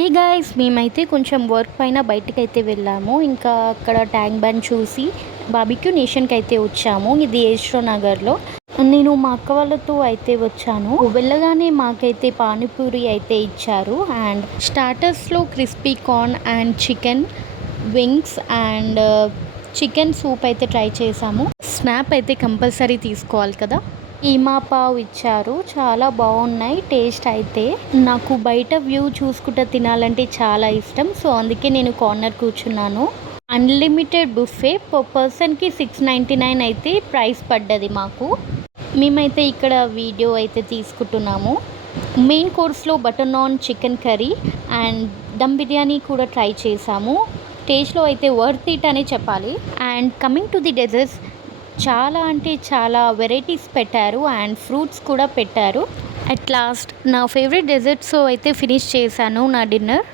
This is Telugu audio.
ఏ గాయ్స్ మేమైతే కొంచెం వర్క్ పైన బయటకైతే వెళ్ళాము. ఇంకా అక్కడ ట్యాంక్ బండ్ చూసి బార్బిక్యూ నేషన్కి అయితే వచ్చాము. ఇది యశ్వంత్ నగర్లో. నేను మా అక్క వాళ్ళతో అయితే వచ్చాను. వెళ్ళగానే మాకైతే పానీపూరి అయితే ఇచ్చారు. అండ్ స్టార్టర్స్లో crispy corn and chicken wings and chicken soup అయితే ట్రై చేసాము. స్నాప్ అయితే కంపల్సరీ తీసుకోవాలి కదా. కీమా పావ్ ఇచ్చారు. చాలా బాగున్నాయి టేస్ట్ అయితే. నాకు బయట వ్యూ చూసుకుంటూ తినాలంటే చాలా ఇష్టం. సో అందుకే నేను కార్నర్ కూర్చున్నాను. అన్లిమిటెడ్ బుఫే పర్ పర్సన్కి 699 అయితే ప్రైస్ పడ్డది మాకు. మేమైతే ఇక్కడ వీడియో అయితే తీసుకుంటున్నాము. మెయిన్ కోర్స్లో butter naan chicken curry and dum biryani కూడా ట్రై చేసాము. టేస్ట్లో అయితే వర్త్ ఇట్ అనే చెప్పాలి. And coming to the desserts, చాలా అంటే చాలా వెరైటీస్ పెట్టారు అండ్ ఫ్రూట్స్ కూడా పెట్టారు. అట్ లాస్ట్ నా ఫేవరెట్ డెజర్ట్స్ అయితే ఫినిష్ చేశాను నా డిన్నర్.